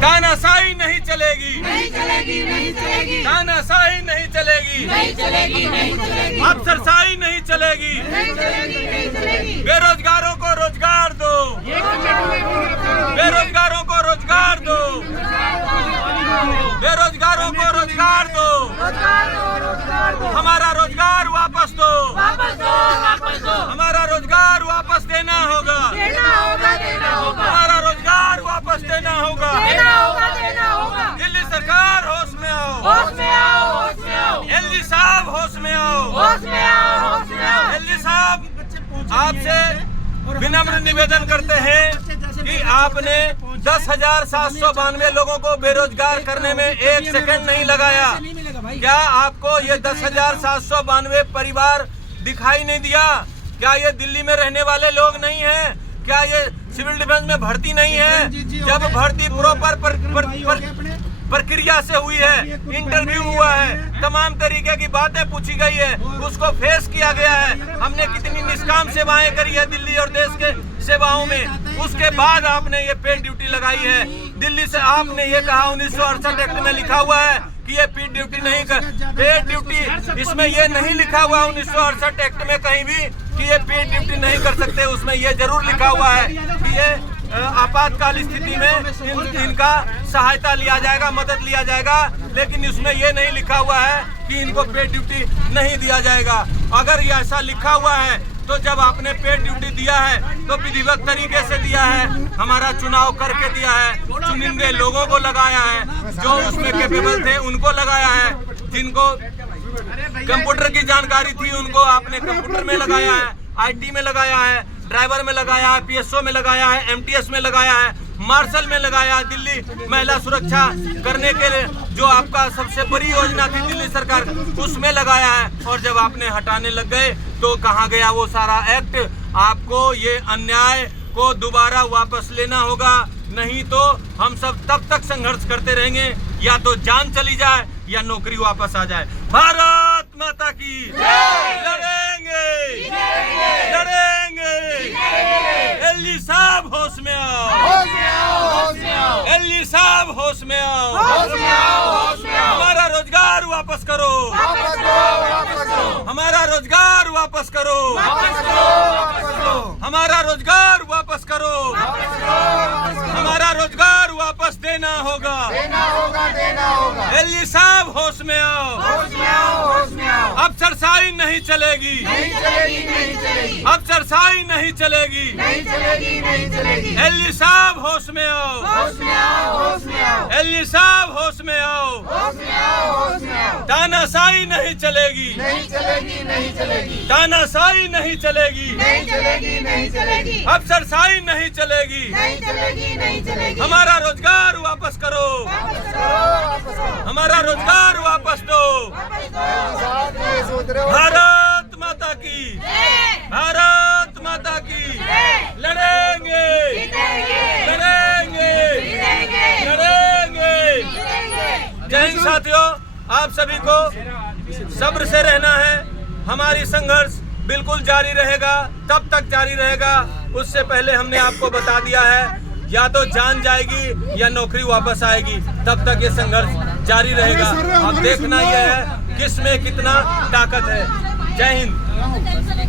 तानाशाही नहीं चलेगी, नहीं चलेगी, नहीं चलेगी, तानाशाही नहीं चलेगी, नहीं चलेगी, नहीं चलेगी, अफसरशाही नहीं चलेगी। नहीं चलेगी, नहीं चलेगी। बेरोजगारों को रोजगार दो, बेरोजगारों को रोजगार दो, बेरोजगारों को रोजगार दो, रोजगार दो, रोजगार दो, हमारा रोजगार वापस दो, वापस दो, वापस दो, हमारा रोजगार वापस देना होगा, देना होगा, देना होगा, हमारा रोजगार वापस देना होगा। देना होगा, देना होगा। दिल्ली सरकार होश में आओ, होश में आओ, होश में आओ, एलजी साहब होश में आओ, होश में आओ, होश में आओ। एलजी साहब आपसे विनम्र निवेदन करते हैं कि आपने 10,792 लोगों को बेरोजगार करने में 1 सेकंड नहीं लगाया। क्या आपको ये 10,792 परिवार दिखाई नहीं दिया? क्या ये दिल्ली में रहने वाले लोग नहीं हैं? क्या ये सिविल डिफेंस में भर्ती नहीं है? जब भर्ती प्रॉपर प्रक्रिया से हुई है, इंटरव्यू हुआ है, तमाम तरीके की बातें पूछी गई है, उसको फेस किया गया है। हमने कितनी निष्काम सेवाएं करी है दिल्ली और देश के सेवाओं में, उसके बाद आपने ये पेड ड्यूटी लगाई है। दिल्ली से आपने ये कहा 1968 एक्ट में लिखा हुआ है कि ये पेड ड्यूटी नहीं कर, पेड ड्यूटी इसमें ये नहीं लिखा हुआ 1968 एक्ट में कहीं भी कि ये पेड ड्यूटी नहीं कर सकते। उसमें ये जरूर लिखा हुआ है कि ये आपातकाल स्थिति में इनका सहायता लिया जाएगा, मदद लिया जाएगा, लेकिन इसमें ये नहीं लिखा हुआ है कि इनको पेड ड्यूटी नहीं दिया जाएगा। अगर ये ऐसा लिखा हुआ है तो जब आपने पेड ड्यूटी दिया है तो विधिवत तरीके से दिया है, हमारा चुनाव करके दिया है, चुनिंदे लोगों को लगाया है, जो उसमें कैपेबल थे उनको लगाया है, जिनको कंप्यूटर की जानकारी थी उनको आपने कंप्यूटर में लगाया है, IT में लगाया है, ड्राइवर में लगाया है, PSO में लगाया है, MTS में लगाया है, मार्शल में लगाया है। दिल्ली महिला सुरक्षा करने के लिए जो आपका सबसे बड़ी योजना थी दिल्ली सरकार, उसमें लगाया है। और जब आपने हटाने लग गए तो कहाँ गया वो सारा एक्ट? आपको ये अन्याय को दोबारा वापस लेना होगा, नहीं तो हम सब तब तक संघर्ष करते रहेंगे, या तो जान चली जाए या नौकरी वापस आ जाए। भारत माता की लड़ेंगे, लड़ेंगे। एलजी साहब होश में आओ, एलजी साहब होश में आओ, हमारा रोजगार वापस करो, हमारा रोजगार वापस करो, हमारा रोजगार वापस करो, हमारा रोजगार वापस देना होगा, एलजी साहब होश में आओ, अफसरशाही नहीं चलेगी, अफसरशाही नहीं चलेगी, एलजी साहब होश में आओ, एलजी साहब होश में आओ, तानाशाही नहीं चलेगी, तानाशाही नहीं चलेगी, अफसरशाही नहीं चलेगी, हमारा रोजगार वापस करो, हमारा रोजगार वापस दो। भारत माता की, भारत माता की, लड़ेंगे, लड़ेंगे, लड़ेंगे। जय हिंद साथियों, आप सभी को सब्र से रहना है। हमारी संघर्ष बिल्कुल जारी रहेगा, तब तक जारी रहेगा। उससे पहले हमने आपको बता दिया है, या तो जान जाएगी या नौकरी वापस आएगी, तब तक ये संघर्ष जारी रहेगा। अब देखना यह है किस में कितना ताकत है। जय हिंद।